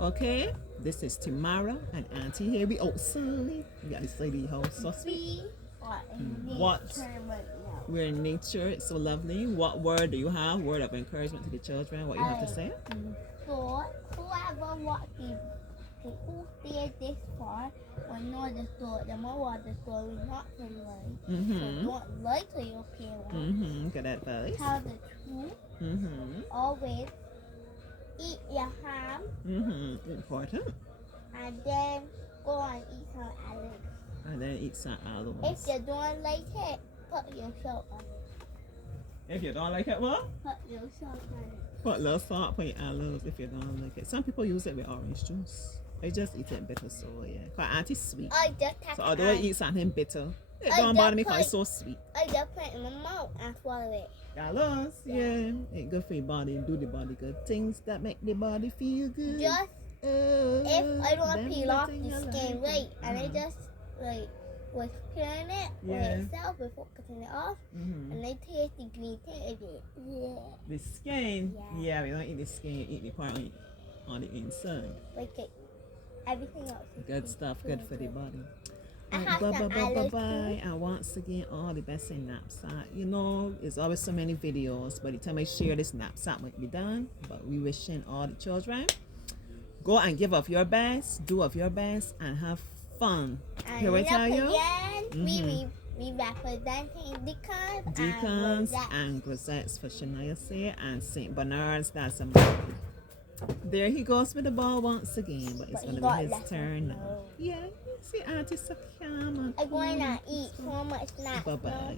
Okay, this is Tamara and Auntie here. We outside. We got this lady house so sweet. We are in What? nature right now. We're in nature. It's so lovely. What word do you have? Word of encouragement to the children. What you have to say? Thought whoever watched people stay this far will know the story. The moral of the story is not to lie. So Mm-hmm. don't lie to your parents. Mm-hmm. Good advice. Tell the truth. Mm-hmm. Always eat your ham Mm-hmm. Important. and then go and eat some olives. And then eat some If olives. you don't like it, put your salt on it. If you don't like it, what? Put your salt on it. Put a little salt on your olives if you don't like it. Some people use it with orange juice. I just eat it bitter, so yeah. Cause auntie's sweet. I just have So although I eat something bitter, it I don't bother me just because it's so sweet. I just put it in my mouth and swallow it. Olives, yeah. It's good for your body. Do the body good. Things that make the body feel good. Just if I don't them peel off things the I skin like. right, and I just like was peeling it Yeah. with itself before cutting it off, Mm-hmm. and I taste the green thing again. Yeah, The skin, Yeah. yeah, we don't eat the skin, you eat the part on the inside. like it. Everything else is Good stuff, good for the body. I Right, have bye some bye bye bye olives bye. And once again, all the best in knapsack. You know, there's always so many videos. By the time I share this knapsack might be done. But we wishing all the children go and give of your best, do of your best, and have fun. And Here I tell you, we representing deacons Deacons and and Grosettes for Shania say and St. Bernard's. That's a There he goes with the ball once again, but it's But he gonna got be his left turn now. alone. Yeah, you see Auntie so calm and I'm going cool. to eat so much snacks. Bye bye.